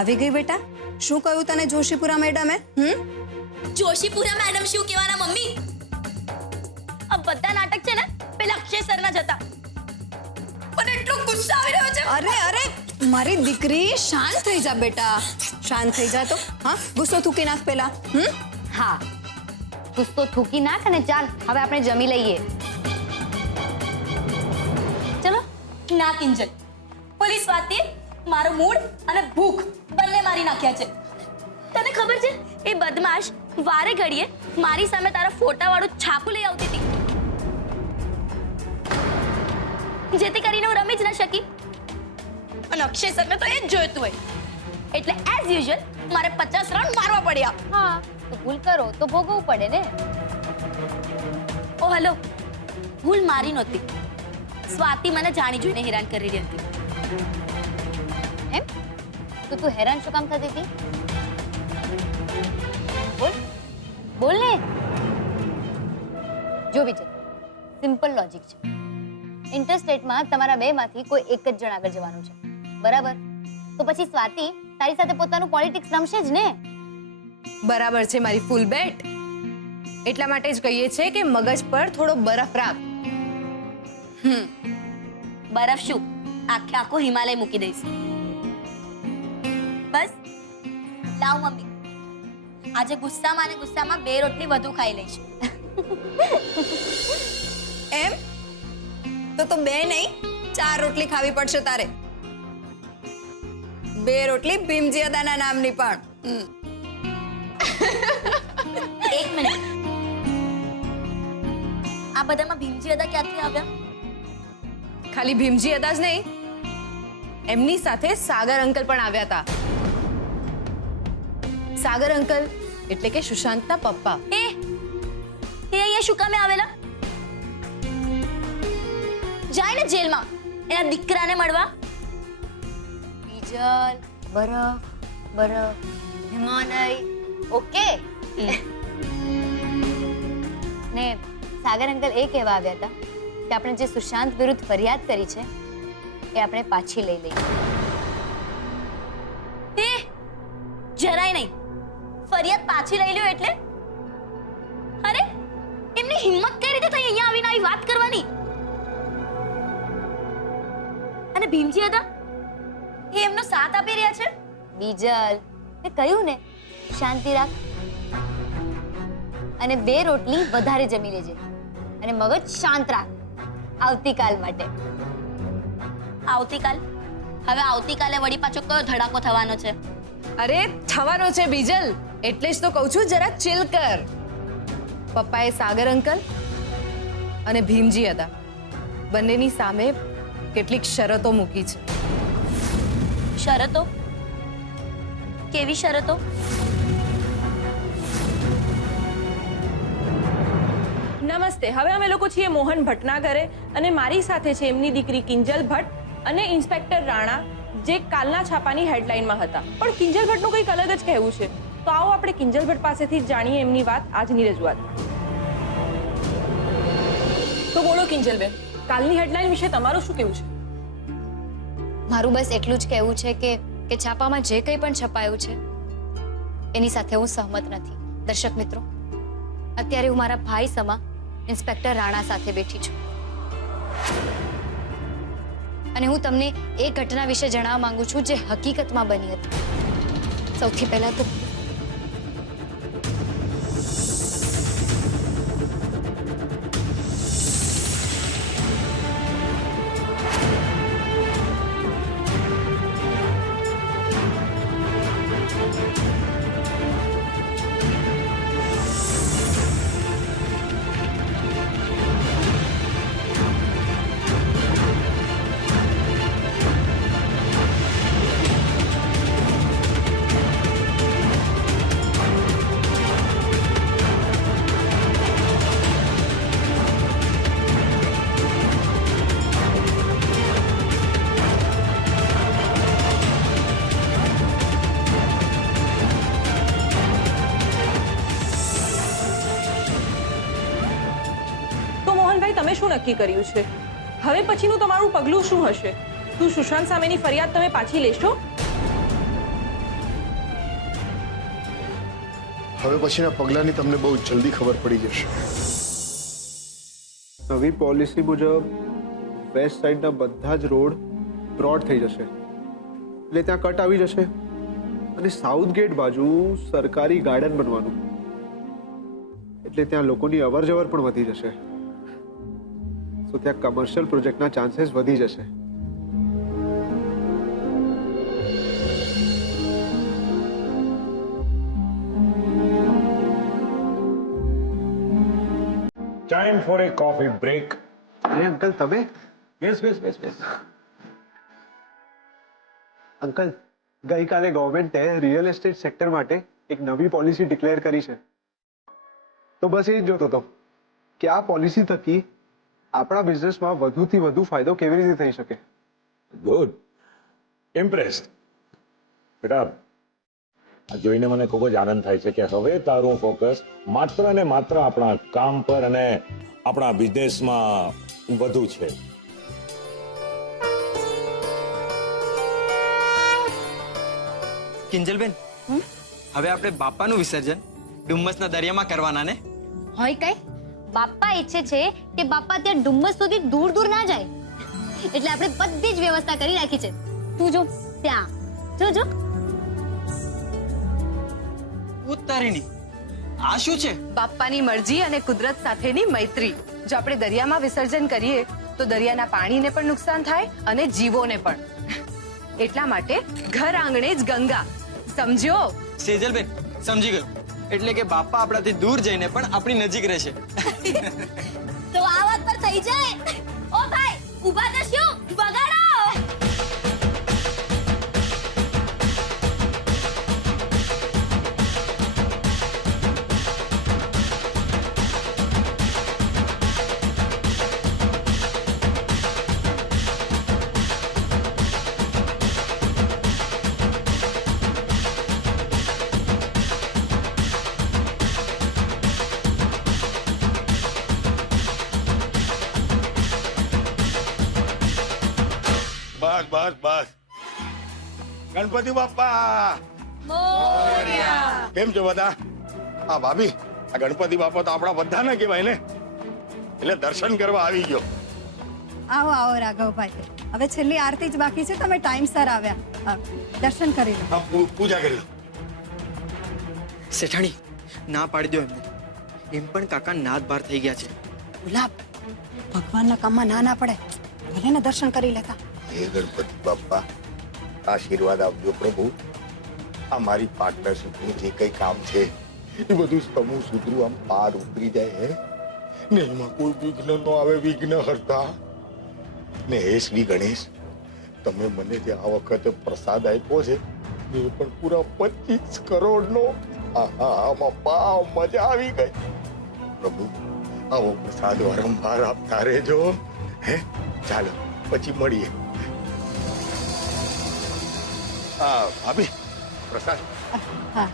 આવી ગઈ બેટા? શું કહ્યું તને જોશીપુરા મેડમે? જોશીપુરા મેડમ શું કહેવાના મમ્મી? આ બધા નાટક છે ને પેલા અક્ષય સરના જતા. મને એટલો ગુસ્સો આવી રહ્યો છે. અરે અરે મારી દીકરી, શાંત થઈ જા બેટા, શાંત થઈ જા તો. હા, ગુસ્સો થૂકી નાખ પેલા. હા, ગુસ્સો થૂકી નાખ અને ચાલ હવે આપણે જમી લઈએ. ચલો. ના કિંજલ, પોલીસ વાતે મારો મૂડ અને ભૂખ બંને મારી નાખ્યા છે. તને ખબર છે એ બદમાશ વારે ઘડીએ મારી સામે તારા ફોટા વાળું છાપું લઈ આવતી હતી, જેથી કરીને હું રમી જ ન શકી. અને અક્ષય સરને તો એ જ જોઈતું હોય, એટલે એઝ યુઝ્યુઅલ મારે 50 રાઉન્ડ મારવા પડ્યા. હા, તો ભૂલ કરો તો ભોગવવું પડે ને. ઓ હેલો, ભૂલ મારી નહોતી. સ્વાતિ મને જાણી જોઈને હેરાન કરી રહી હતી. એમ તો તું હેરાન શું કામ થતી હતી? બોલ બોલ ને. જો વિજય, સિમ્પલ લોજિક છે. ઇન્ટરસ્ટેટમાં તમારા બેમાંથી કોઈ એક જ જણ આગળ જવાનું છે, બરાબર? તો પછી સ્વાતિ તારી સાથે પોતાનું પોલિટિક્સ રમશે જ ને. બરાબર છે મારી ફૂલ બેટ. એટલા માટે જ કહીએ છે કે મગજ પર થોડો બરફ રાખ. બરફ શું, આખે આખો હિમાલય મૂકી દઈશ. બસ લાવ મમ્મી, આજે ગુસ્સામાં અને ગુસ્સામાં 2 રોટલી વધુ ખાઈ લઈશ. એમ તો 2 નહીં 4 રોટલી ખાવી પડશે તારે. 2 રોટલી ભીમજી અદાના નામની પણ. એક મિનિટ, આ બધામાં ભીમજી અદા ક્યાંથી આવ્યા? ખાલી ભીમજી અદા જ નહીં, એમની સાથે સાગર અંકલ પણ આવ્યા હતા. સાગર અંકલ એટલે કે સુશાંતના પપ્પા. એ અહીંયા શું કામે આવેલા? જાય ને જેલમાં એના દીકરાને મળવા. બીજલ, બરફ બરફ, હિમાલય, ઓકે. ને સાગર અંકલ એ કહેવા આવ્યા હતા કે આપણે જે સુશાંત વિરુદ્ધ ફરિયાદ કરી છે એ આપણે પાછી લઈ લઈએ. એ જરાય નહીં. ફરિયાદ પાછી લઈ લ્યો એટલે? અરે એમની હિંમત કઈ રીતે થઈ અહીંયા આવીને આવી વાત કરવાની? અને ભીમજી હતા એ એમનો સાથ આપી રહ્યા છે. બીજલ, મેં કહ્યું ને, શાંતિ રાખ અને 2 રોટલી વધારે જમી લેજે અને મગજ શાંત રાખ આવતીકાલ માટે. આવતીકાલ? હવે આવતીકાલે વળી પાછો કયો ધડાકો થવાનો છે? અરે થવાનો છે બીજલ, એટલે જ તો કહું છું જરા ચિલ કર. પપ્પાએ સાગર અંકલ અને ભીમજી અદા બંનેની સામે કેટલીક શરતો મૂકી છે. શરતો? કેવી શરતો? નમસ્તે, હવે અમે લોકો છીએ મોહન ભટ્ટના ઘરે અને મારી સાથે છે એમની દીકરી કિંજલ ભટ્ટ અને ઇન્સ્પેક્ટર રાણા, જે કાલના છાપાની હેડલાઇનમાં હતા. પણ કિંજલ ભટ્ટનું કંઈક અલગ જ કહેવું છે, તો આવો આપણે કિંજલ ભટ્ટ પાસેથી જાણીએ એમની વાત, આજની રજૂઆત. તો બોલો કિંજલબેન, કાલની હેડલાઇન વિશે તમારું શું કહેવું છે? મારું બસ એટલું જ કહેવું છે કે છાપામાં જે કંઈ પણ છપાયું છે એની સાથે હું સહમત નથી. દર્શક મિત્રો, અત્યારે હું મારા ભાઈ સમા ઇન્સ્પેક્ટર રાણા સાથે બેઠી છું અને હું તમને એ ઘટના વિશે જણાવવા માંગુ છું જે હકીકતમાં બની હતી. સૌથી પહેલા તો તો મોહનભાઈ તમે શું નક્કી કર્યું છે? હવે પછીનું તમારું પગલું શું હશે? શું સુશાંત સામેની ફરિયાદ તમે પાછી લેશો? હવે પછીના પગલાંની તમને બહુ જલ્દી ખબર પડી જશે. નવી પોલિસી મુજબ વેસ્ટ સાઈડના બધા જ રોડ બ્રોડ થઈ જશે, એટલે ત્યાં કટ આવી જશે અને સાઉથ ગેટ બાજુ સરકારી ગાર્ડન બનવાનું, એટલે ત્યાં લોકોની અવર જવર પણ વધી જશે. તો ત્યાં કમર્શિયલ પ્રોજેક્ટના ચાન્સીસ વધી જશે. Time for a coffee break. અરે અંકલ, તમે? Yes. અંકલ, ગઈકાલે ગવર્મેન્ટે રિયલ એસ્ટેટ સેક્ટર માટે એક નવી પોલિસી ડિક્લેર કરી છે. તો બસ એ જ જોતો હતો કે આ પોલિસી થકી આપણા બિઝનેસમાં વધુથી વધુ ફાયદો કેવી રીતે થઈ શકે. Good. Impressed. બેટા, આ જોઈને મને ખૂબ જ આનંદ થાય છે કે હવે તારું ફોકસ માત્ર ને માત્ર આપણા કામ પર અને આપણા બિઝનેસમાં વધુ છે. કિંજલબેન, હવે આપણે બાપાનું વિસર્જન ડુમ્મસના દરિયામાં કરવાના ને? હોય કઈ બાપા ઈચ્છે છે કે બાપા ત્યાં ડુમ્મસ સુધી દૂર દૂર ના જાય, એટલે આપણે બધી જ વ્યવસ્થા કરી રાખી છે. તું જો ત્યાં જો ઉતારીની આ શું છે? બાપ્પાની મરજી અને કુદરત સાથેની મૈત્રી. જો આપણે દરિયામાં વિસર્જન કરીએ તો દરિયાના પાણીને પણ નુકસાન થાય અને જીવોને પણ. એટલા માટે ઘર આંગણે જ ગંગા, સમજ્યો? સેજલબેન, સમજી ગયો. એટલે કે બાપા આપણાથી દૂર જઈને પણ આપણી નજીક રહેશે. તો આ વાત પર થઈ જાય. ઓ ભાઈ, ઊભા થશો, વગાડો. બસ. ગણપતિ બાપ્પા કેમ છો બધા? હા ભાભી, આ ગણપતિ બાપા તો આપણા બધાને કહેવાય ને, એટલે દર્શન કરવા આવી ગયો. આવો રાઘવભાઈ, હવે છેલ્લી આરતી જ બાકી છે. તમે ટાઈમસર આવ્યા. દર્શન કરી લો. હા, પૂજા કરી લો. શેઠાણી, ના પાડી દો એમને. એમ પણ કાકા નાદ બાર થઈ ગયા છે. ગુલાબ, ભગવાનના કામમાં ના પડે. ભલે ને દર્શન કરી લેતા. હે ગણપતિ બાપ્પા, આશીર્વાદ આપજો પ્રભુ. આ મારી પાર્ટનરશિપનું જે કઈ કામ છે એ બધું સમૂહ સૂત્રું આમ પાર ઉતરી જાય હે ને, એમાં કોઈ વિઘ્ન ન આવે. વિઘ્ન હરતા ને હે શ્રી ગણેશ, તમે મને જે આ વખતે પ્રસાદ આપ્યો છે એ પણ પૂરા 25 કરોડનો. બાપા, મજા આવી ગઈ. પ્રભુ, આવો પ્રસાદ વારંવાર આપતા રહેજો. હે, ચાલો પછી મળીએ. હા ભાભી, પ્રસાદ. હા,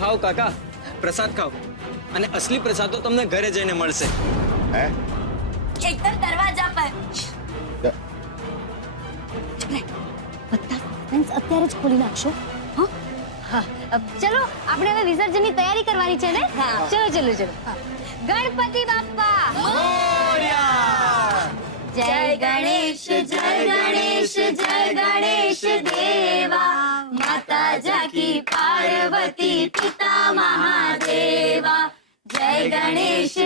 ખાઓ કાકા, પ્રસાદ ખાઓ. અને અસલી પ્રસાદ તો તમને ઘરે જઈને મળશે. હે, એકદમ દરવાજા પર. અત્યારે જ ખોલી નાખશો. હા, ચલો આપણે હવે વિસર્જનની તૈયારી કરવાની છે ને? ચલો. ગણપતિ બાપ્પા જય ગણેશ દેવા, માતા જાકી પાર્વતી પિતા મહાદેવા. જય ગણેશ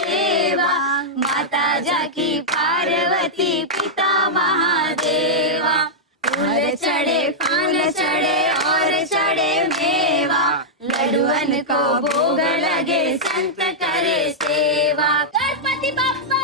દેવા, માતા જાકી પાર્વતી પિતા મહાદેવા. फूल चढ़े फाल चढ़े और चढ़े मेवा, लड्डुअन को भोग लगे संत करे सेवा. गणपति बाप्पा